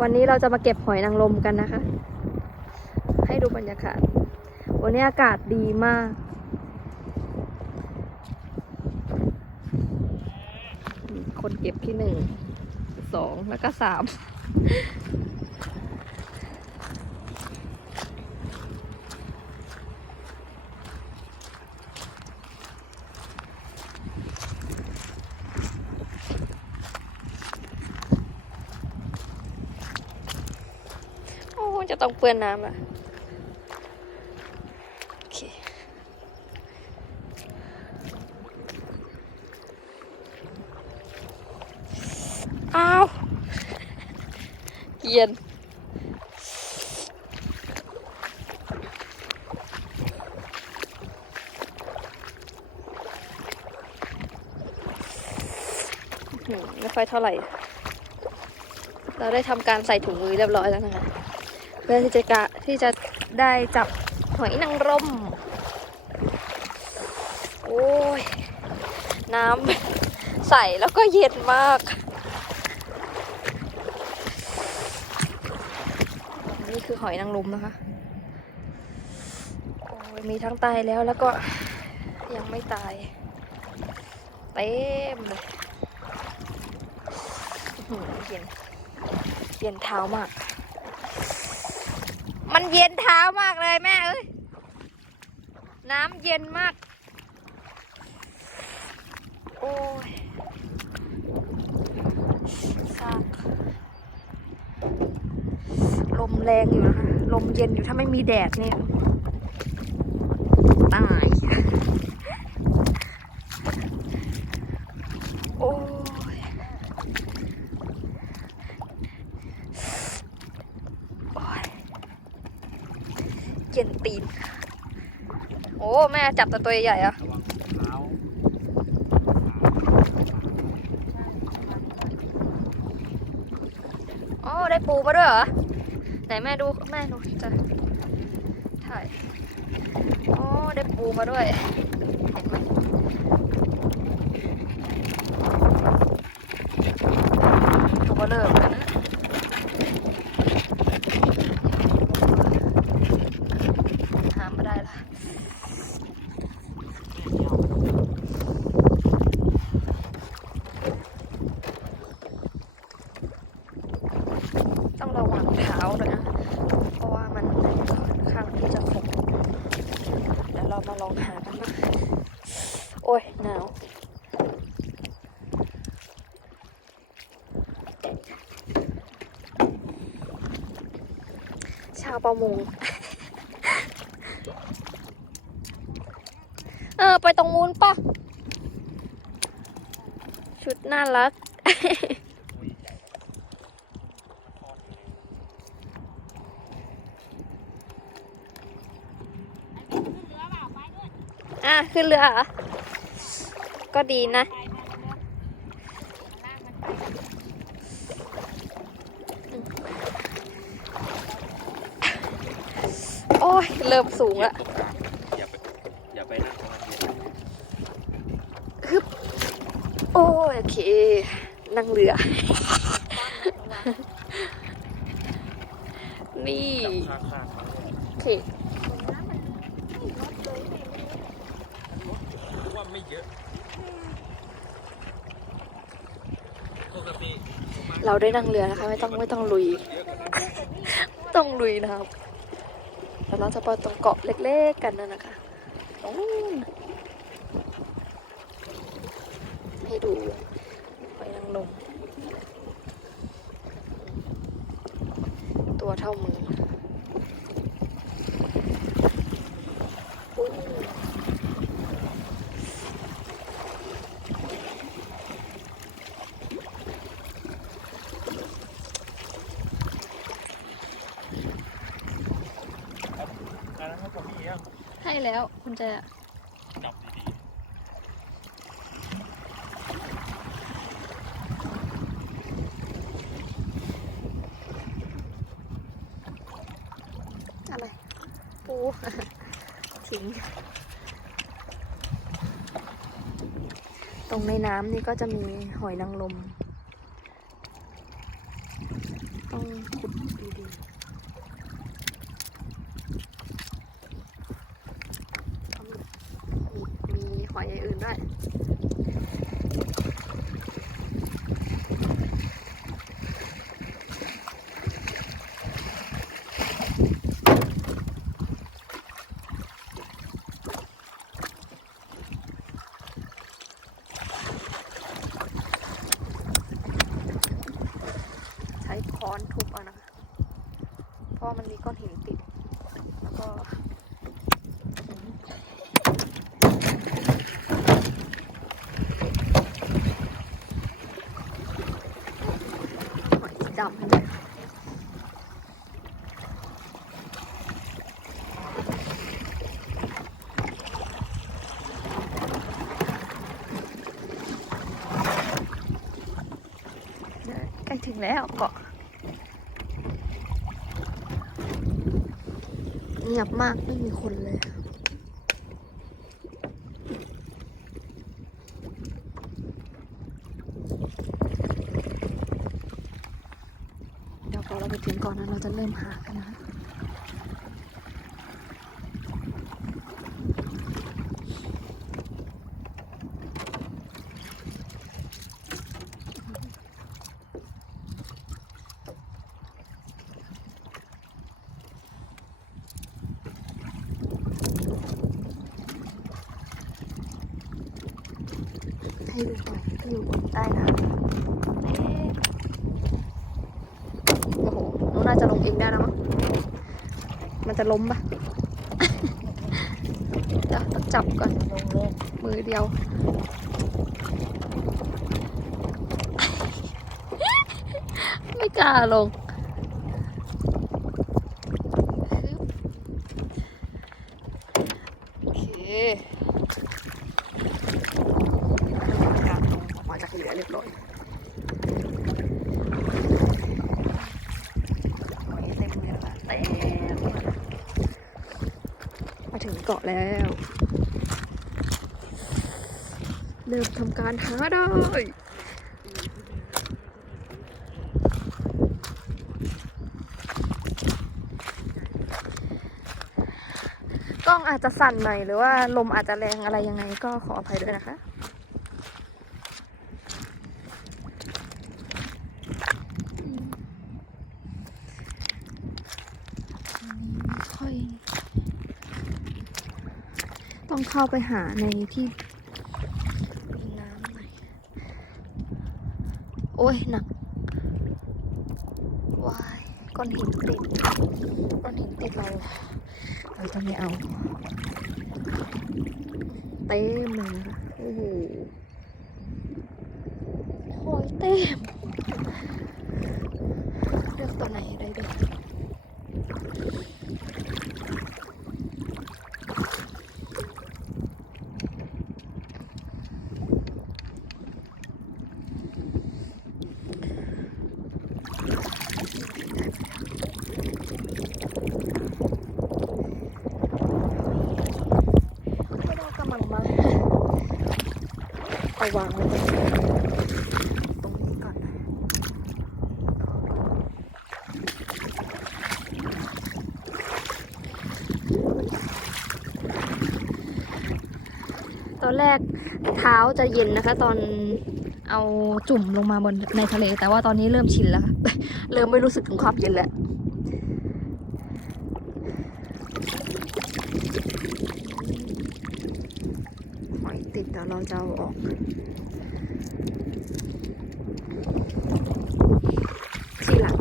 วันนี้เราจะมาเก็บหอยนางรมกันนะคะ ให้ดูบรรยากาศวันนี้อากาศดีมากคนเก็บที่1 2แล้วก็3จะต้องเปื้อนน้ำอ่ะโอเคอ้าวเย็นไม่ค่อยเท่าไหร่เราได้ทำการใส่ถุงมือเรียบร้อยแล้วนะคะเพื่อที่จะได้จับหอยนางรมโอ้ยน้ำใสแล้วก็เย็นมากนี่คือหอยนางรมนะคะโอ้ยมีทั้งตายแล้วก็ยังไม่ตายเต็มเลยเย็นเท้ามากมันเย็นเท้ามากเลยแม่เอ้ยน้ำเย็นมากโอ้ยซากลมแรงอยู่นะคะลมเย็นอยู่ถ้าไม่มีแดดเนี่ยตายโอ้ยเย็นตีนโอ้แม่จับตัวใหญ่อะอ๋อได้ปูมาด้วยเหรอไหนแม่ดูจะถ่ายอ๋อได้ปูมาด้วยเห็นไหมตัวเบลอกันนะหามาได้ละต้องระวังเท้าด้วยนะเพราะว่ามันค่อนข้างที่จะคมเดี๋ยวเรามาลองหากันนะโอ้ยหนาวชาวประมงไปตรงนู้นป่ะชุดน่ารักขึ้นเรือเหรอก็ดีนะโอ้ยเริ่มสูงแล้วอย่าไปนั่งตรงนั้นฮึบโอ้ยโอเคนั่งเรือนี่โอเคว่าไม่เยอะเราได้นั่งเรือนะคะไม่ต้องลุยต้องลุยนะครับแล้วเราจะไปตรงเกาะเล็กๆกันนะคะให้ดูหอยนางรมตัวเท่ามือให้แล้วคุณจะจับดีๆอะไรปูทิ้งตรงในน้ำนี่ก็จะมีหอยนางรม ต้องขุดดีๆมีหอยอย่างอื่นด้วยค้อนทุบเอานะคะเพราะมันมีก้อนหินติดแล้วก็หอยสีดำเนี่ยใกล้ถึงแล้วเกาะเงียบมากไม่มีคนเลยเดี๋ยวพอเราไปถึงก่อนนะเราจะเริ่มหากันนะให้ดูหน่อยอยู่ใต้น้ำโอ้โหน้องน่าจะลงเองได้แล้วมั้งมันจะล้มปะ เดี๋ยวต้องจับก่อนลงเลยมือเดียว ไม่กล้าลงโอเคจากเหลือเรียบร้อยหอยเต็มเลยละเต็มมาถึงเกาะแล้วเริ่มทำการหาได้กล้องอาจจะสั่นหน่อยหรือว่าลมอาจจะแรงอะไรยังไงก็ขออภัยด้วยนะคะต้องเข้าไปหาในที่มีน้ำหน่อยโอ้ยหนักวายก้อนหินติดเราจะไม่เอาเต็มเลยนะคะโอ้โหหอยเต็มเลือกตัวไหนได้ดีเอาวางไว้ตรงนี้ก่อนตอนแรกเท้าจะเย็นนะคะตอนเอาจุ่มลงมาบนในทะเลแต่ว่าตอนนี้เริ่มชินแล้วค่ะ เริ่มไม่รู้สึกถึงความเย็นแล้วหอยติดเดี๋ยวเราจะเอาออกทีหลัง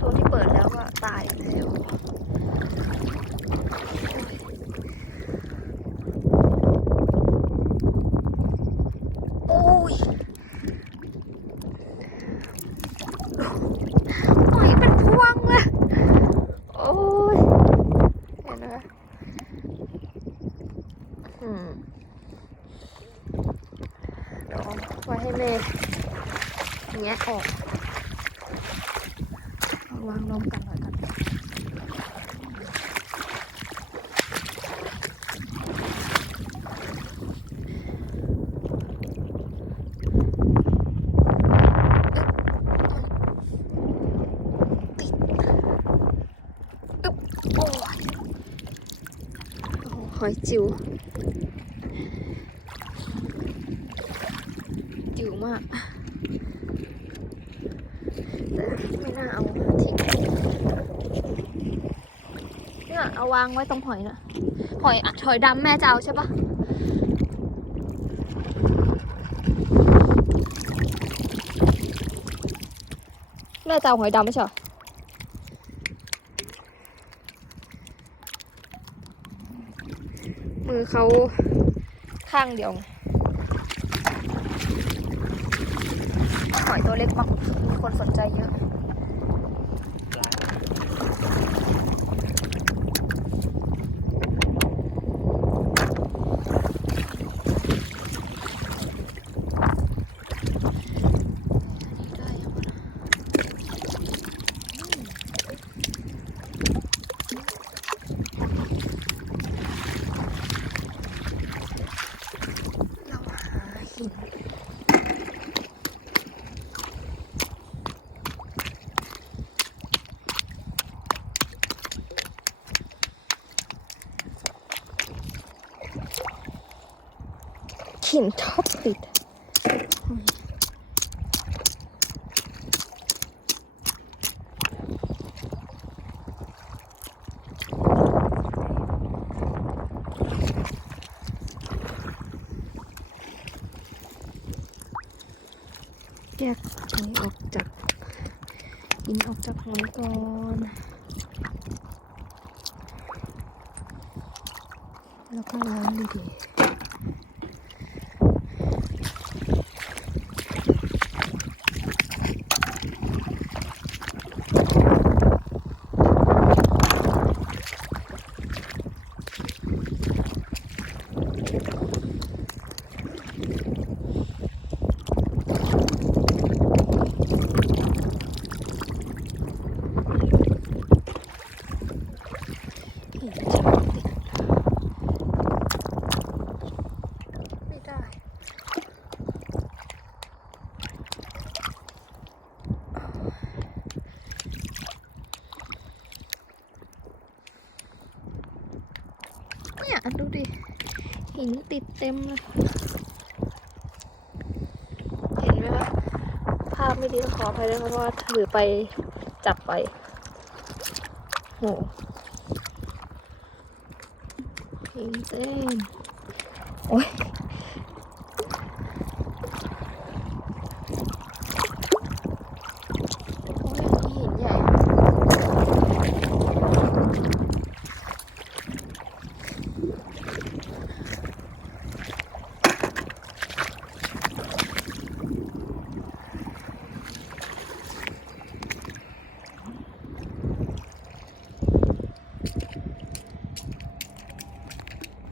ตัวที่เปิดแล้วก็ตายแล้วโอ้ยหอยเป็นพวงเลยโอ้ย วางรวมกันหน่อยกันหอยจิ๋วจิ๋วมากแต่ไม่น่าเอาทิ้งเนี่ยเอาวางไว้ตรงหอยน่ะหอยดำแม่จะเอาใช่ปะแม่จะเอาหอยดำไม่ใช่เหรอมือเขาข้างเดียวหอยตัวเล็กมากมีคนสนใจเยอะหินท็อปติดแยกหอยออกจากหินออกจากหอยก่อนแล้วก็ล้างดีๆเนี่ยดูดิหินติดเต็มเลยเห็นไหมคะภาพไม่ดีต้องขออภัยด้วยเพราะว่าถือไปจับไปโหหินเต็มโอ้ย